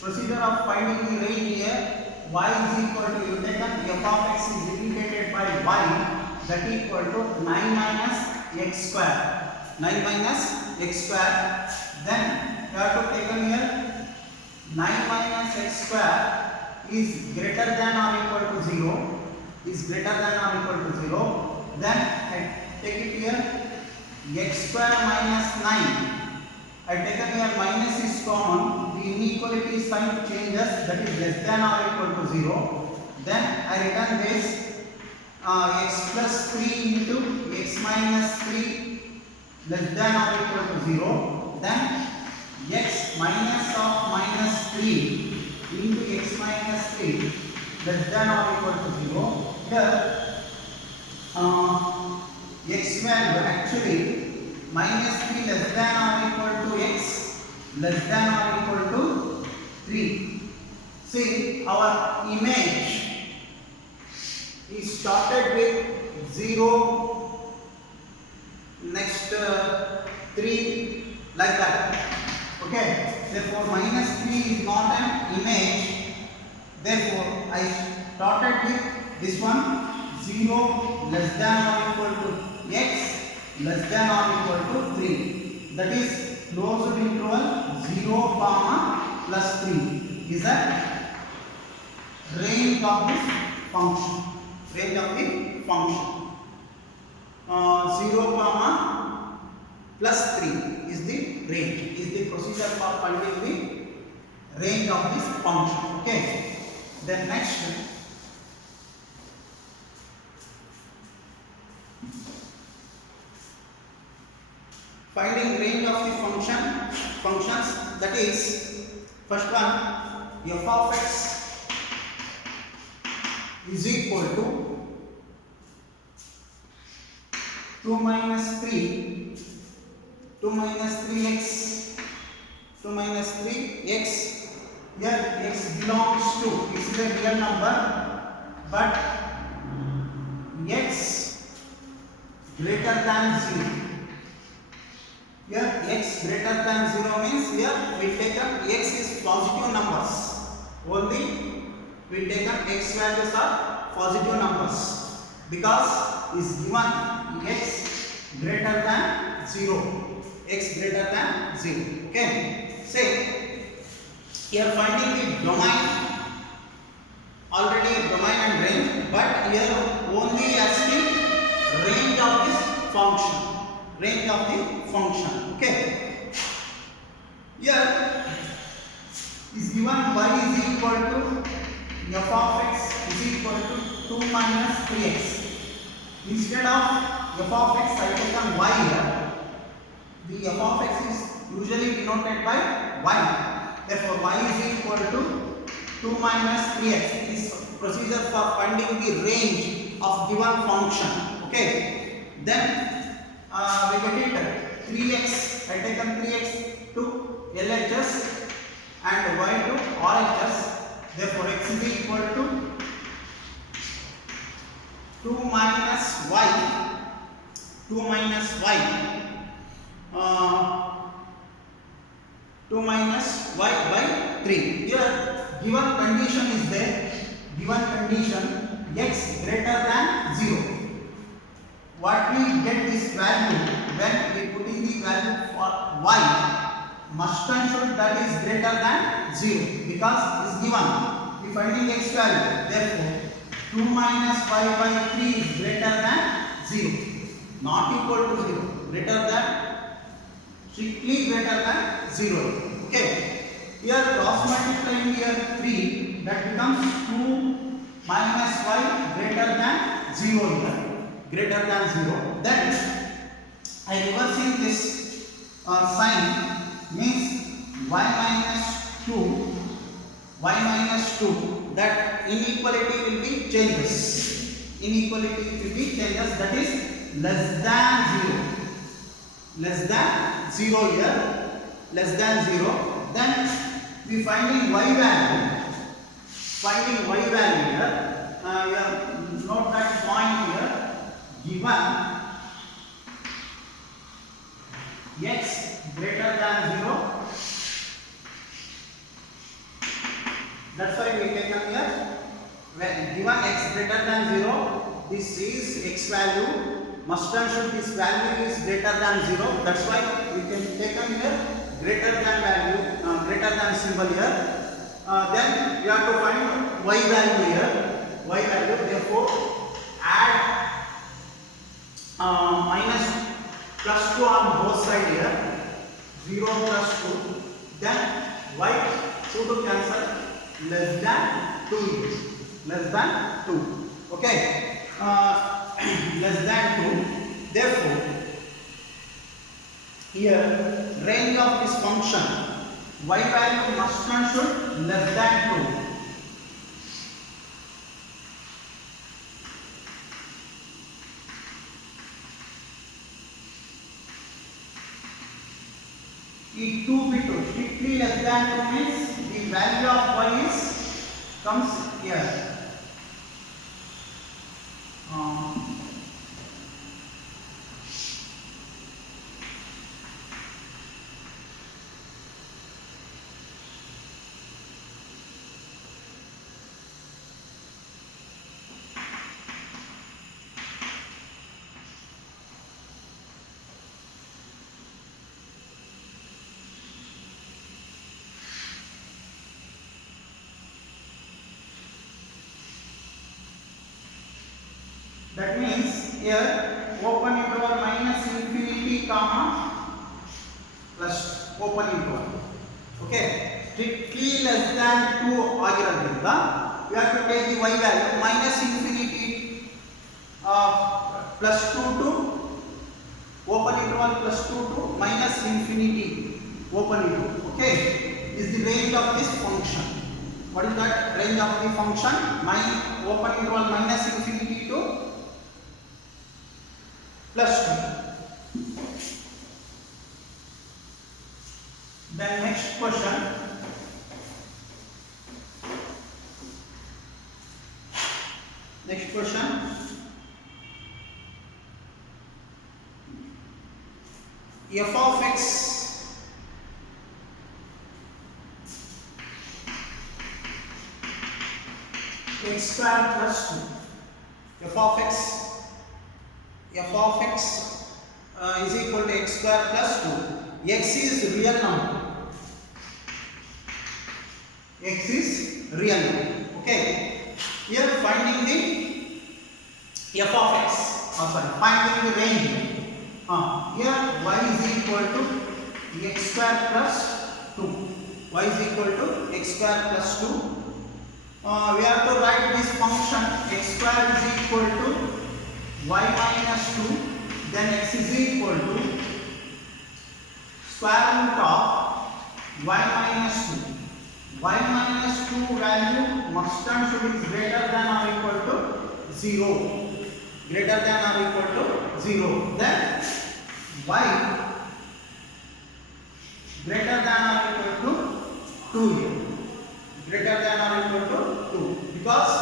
Procedure of finding the range here, y is equal to, you take up f of x is replicated by y, that equal to 9 minus x square. 9 minus x square. Then you have to take here 9 minus x square is greater than or equal to 0. Is greater than or equal to 0. Then I take it here x square minus 9. I taken here minus is common, the inequality sign changes, that is less than or equal to 0. Then I written this x plus 3 into x minus 3 less than or equal to 0. Then x minus of minus 3 into x minus 3 less than or equal to 0. Here x value actually minus 3 less than or equal to x less than or equal to 3. See, our image is started with 0, next 3, like that. Okay, therefore minus 3 is not an image. Therefore I started with this one, 0 less than or equal to x less than or equal to 3. That is closed interval 0 comma plus 3 is a range of this function. Range of the function. 0 comma plus 3 is the range. Is the procedure for finding the range of this function. Okay. Then next. Finding range of the functions, that is first one, f of x is equal to 2 minus 3 3x 2 minus 3x. Here x belongs to, this is a real number, but x greater than 0. Here x greater than 0 means here we take up x is positive numbers. Only we take up x values are positive numbers because is given x greater than 0. X greater than 0. Okay. Say here finding the domain, already domain and range, but here only asking range of this function. Range of the function. Okay. Here is given y is equal to f of x is equal to 2 minus 3x. Instead of f of x I taken y here. The f of x is usually denoted by y. Therefore y is equal to 2 minus 3x. It is procedure for finding the range of given function. Okay. Then we get it 3x, I taken 3x to LHS and y to RHS. Therefore x is equal to 2 minus y 2 minus y by 3. Here given condition is there, given condition x greater than 0. What we get this value when we put in the value for y must and should that is greater than 0 because is given. We finding x value. Therefore 2 minus y by 3 is greater than 0. Not equal to 0. Greater than, strictly greater than 0. Okay. Here cross multiplying here 3, that becomes 2 minus y greater than 0 here. Greater than 0. Then I reversing this sign means y minus 2, that inequality will be changes. Inequality will be changes, that is less than 0. Less than 0 here. Less than 0. Then we finding y value. Finding y value here. Here note that point here. Given x greater than 0 That's why we taken here when given x greater than 0, this is x value must and should this value is greater than 0. That's why we can taken here greater than value, greater than symbol here. Then we have to find y value here. Y value, therefore add minus plus 2 on both sides here. 0 plus 2. Then y 2 to cancel, less than 2 is less than 2. Okay, less than 2. Therefore, here range of this function y value must and should less than 2. If 2 be 2, strictly less than 2 means the value of y is comes here. That means here open interval minus infinity comma plus open interval. Okay, strictly less than 2 ಆಗಿರೋದ್ರಿಂದ we have to take the y value minus infinity plus 2 to open interval plus 2 to minus infinity open interval. Okay, is the range of this function. What is that range of the function? Open interval minus infinity to plus 2. Then next question. Next question. F of x x square plus 2. F of x is equal to x square plus 2. X is real number. X is real number. Okay. Here finding the f of x. Finding the range. Here y is equal to x square plus 2. Y is equal to x square plus 2. We have to write this function x square is equal to y minus 2, then x is equal to square root of y minus 2. Y minus 2 value must and should is greater than or equal to 0. Greater than or equal to 0. Then y greater than or equal to 2 here. Greater than or equal to 2. Because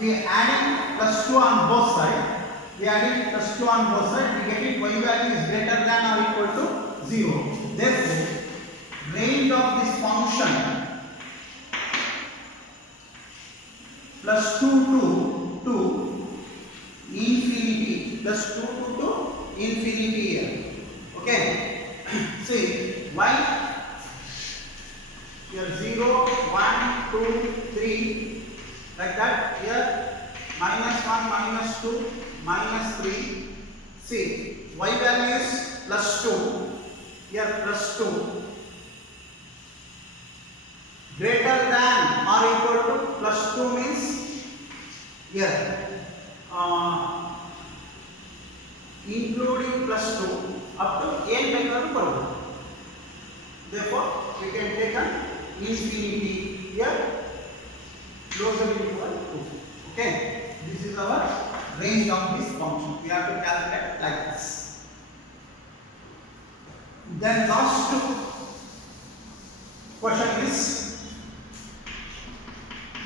we are adding plus 2 on both sides. We added plus 2 on both sides, we get it y value is greater than or equal to 0. Therefore, range of this function plus 2 to infinity, plus 2 to infinity here. Okay, see y here 0, 1, 2, 3 like that. Here minus 1, minus 2, minus 3. See, y value is plus 2. Here plus 2. Greater than or equal to plus 2 means here including plus 2 up to n ಬೇಕಾದರೂ ಬರಬಹುದು. Therefore, we can take an infinity here closer equal to 2. Okay, this is our range of this function. We have to calculate like this. Then last question is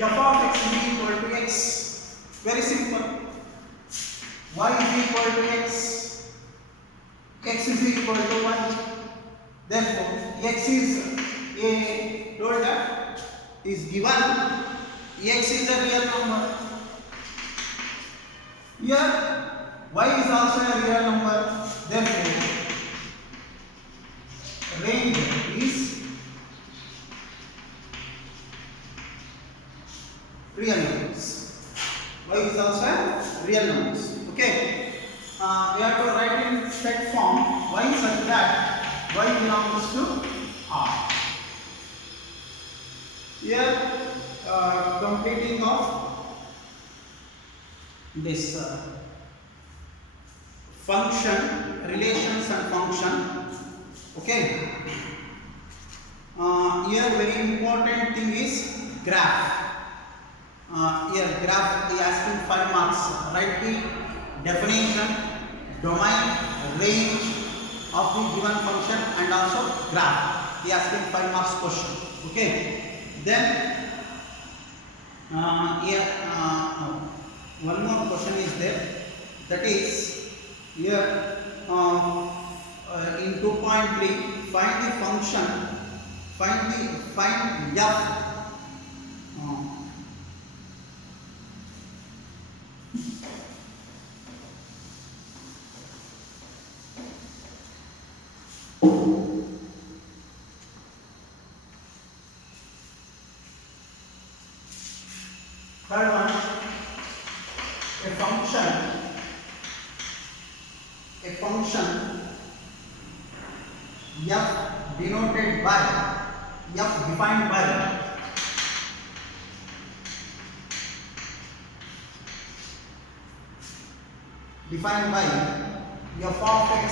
f of x is equal to x. Very simple. Y is equal to x. X is equal to 1. Therefore, x is a told that is given x is a real number. Here y is also a real number. Therefore, range is real numbers. Y is also real numbers. Okay. We have to write in set form y such that y belongs to R. Here, completing of this function, relations and function. Okay. Here, very important thing is graph. Here, graph is asking 5 marks. Write the definition, domain, range of the given function and also graph. He asking 5 marks question. Okay. Then here one more question is there. That is here in 2.3 find the function, find f. Third one, a function f denoted by, f defined by f of x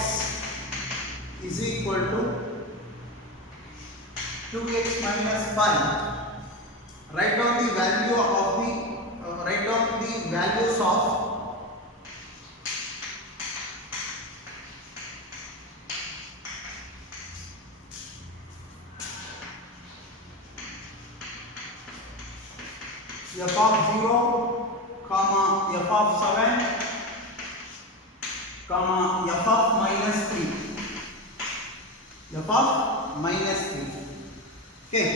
is equal to 2x minus 5. Write down the value of the write down the values of f of 0, comma f of 7, comma f of minus 3. F of minus 3. Okay.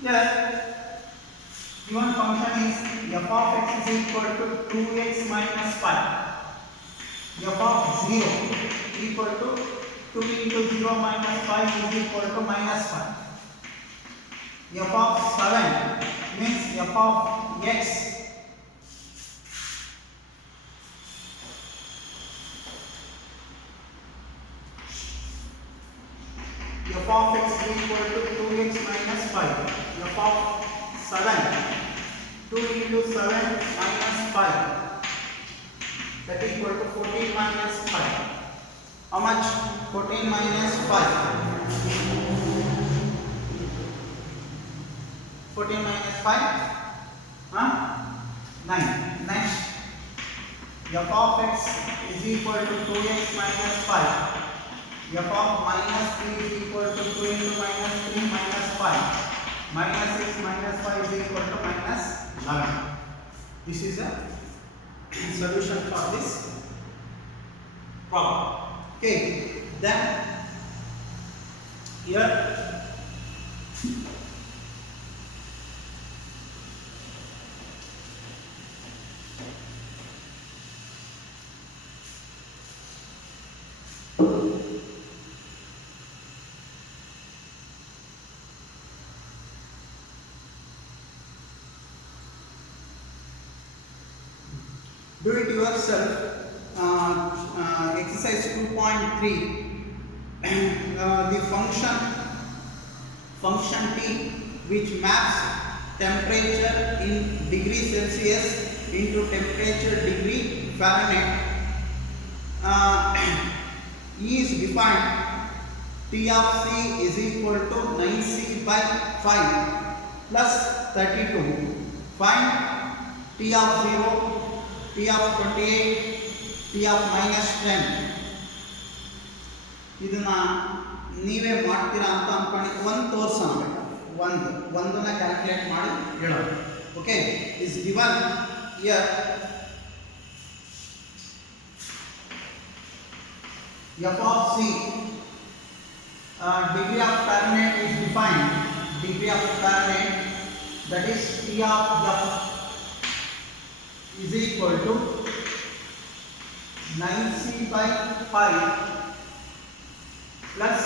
Here, given function is f of x is equal to 2x minus 5. F of 0 equal to 2 into 0 minus 5 is equal to minus 5. F of 7 means f of x f of x is equal to 2x minus 5. F of 7, 2 into 7 minus 5, that is equal to 14 minus 5. How much? 14 minus 5. 14 minus 5? 9. Next, f of x is equal to 2x minus 5. F of minus 3 is equal to 2 into minus 3 minus 5. Minus 6 minus 5 is equal to minus 11. This is a solution for this problem. Okay. Then here do it yourself. Exercise 2.3. The function t which maps temperature in degree Celsius into temperature degree Fahrenheit is defined. T of c is equal to 9c by 5 plus 32. Find T of 0, T of 28, T of minus 10. ಇದನ್ನ ನೀವೇ ಮಾಡ್ತೀರಾ ಅಂತ ಅನ್ಕೊಂಡು ಒಂದು ತೋರಿಸೋಣ. ಒಂದನ್ನ calculate ಮಾಡಿ ಹೇಳೋಣ. Okay, is given here f of c degree of Fahrenheit is defined. Degree of Fahrenheit, that is T of F is equal to 9C by 5 plus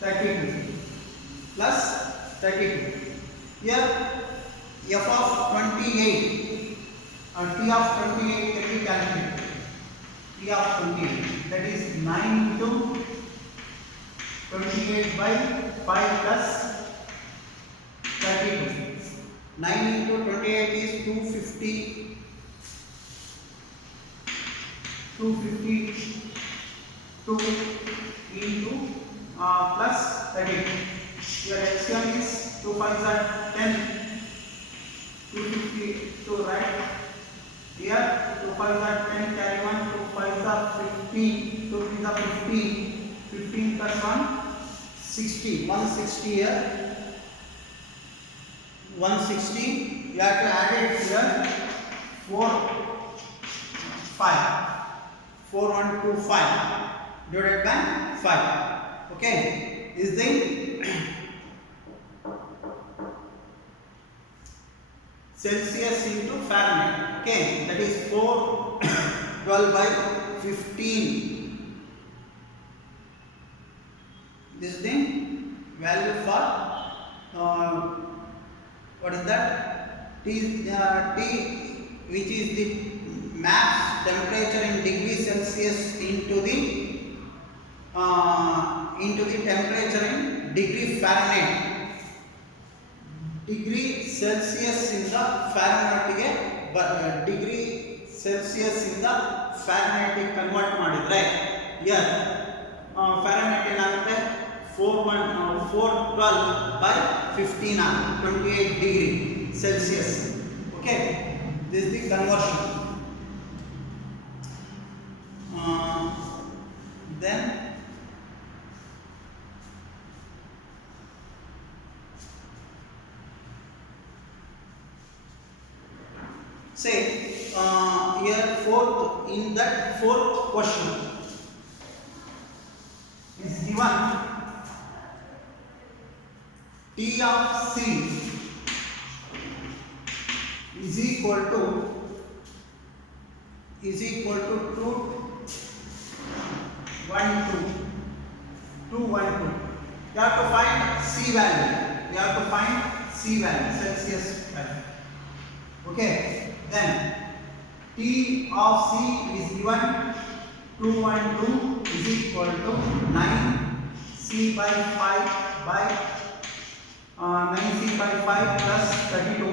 32 plus 32. Here F of 28 or T of 28 can be calculated. T of 28, that is 9 into 28 by 5 plus 32. 9 into 28 is 250. 252 into plus 32. Your LCM is 2 5s are 10. 252, right? Here 2 5s are 10, carry 1, 2 5s are 15, 2 3s are 15, 15 plus 1, 60, 160 here, 160, you have to add it here, 4, 5, 4 1 2 5 divided by 5, okay, is the Celsius into Fahrenheit, okay, that is 412 by 15. This is the value for what is that? T which is the max temperature in degree Celsius into the temperature in degree Fahrenheit. Degree Celsius in the Fahrenheit degree Celsius in the Fahrenheit convert ಮಾಡಿದ್ರೆ here Fahrenheit ಏನಾಗುತ್ತೆ 412 by 15 28 degree Celsius, okay, this is the conversion. Then say here in that fourth question is given T of C is equal to 212. You have to find C value. Celsius value. Okay. Then T of C is given 212 is equal to 9C by 5 by 9C by 5 plus 32. You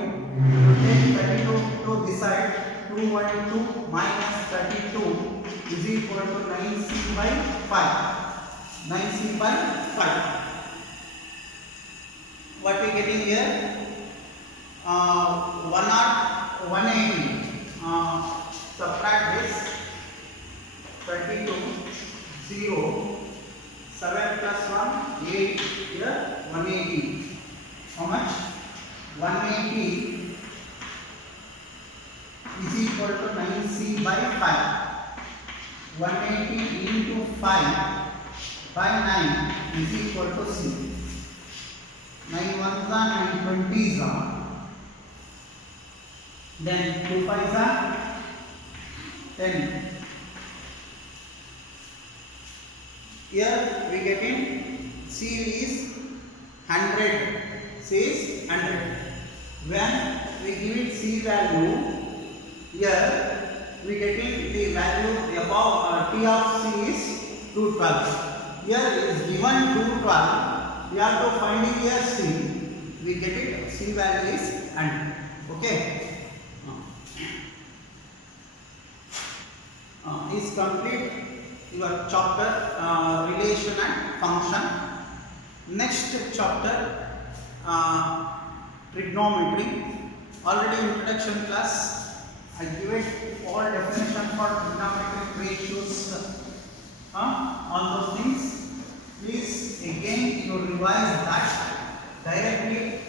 take 32 to this side. 212 minus 32 is equal to 9C by 5. 9C by 5. What we getting here? 180. Subtract this. 32 0 7 plus 1 8 here 180. How much? 180 is equal to 9C by 5. 180 into 5 by 9 is equal to C. 9 ones are 9 20s are. Then 2 5s are 10. Here we get in C is 100. C is 100. When we give it C value, here we get in the value above T of C is 212. Here is given 212. We have to find here C. We get it. C value is 100. Okay. Is complete your chapter relation and function. Next chapter trigonometry. Already introduction class I give it all definition for trigonometric ratios, all those things. Please again you revise that. Directly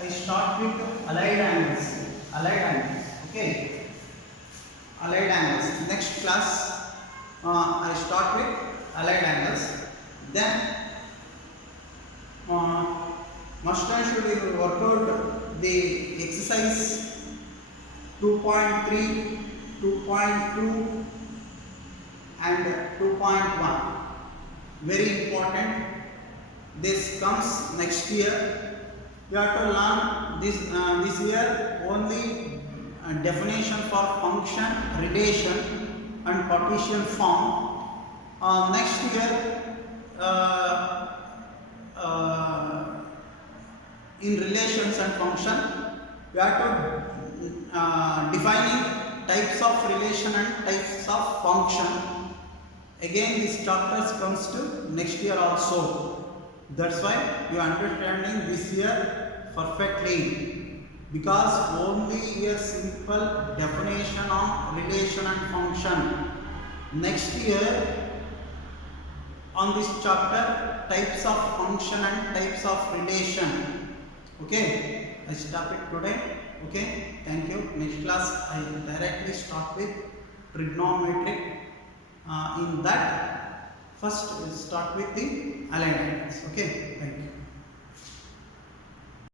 I start with allied angles. Okay, allied angles. Next class I start with allied angles. Then must and should you work out the exercise 2.3, 2.2 and 2.1. Very important. This comes next year. You have to learn this year only definition for function, relation and partition form. Next year in relations and function, we have to defining types of relation and types of function. Again, this chapters comes to next year also. That's why you are understanding this year perfectly, because only a simple definition of relation and function. Next year on this chapter, types of function and types of relation. Okay, I stop it today. Okay, thank you. Next class I will directly start with trigonometric. In that, first we'll start with the aligned lines. Okay, thank you.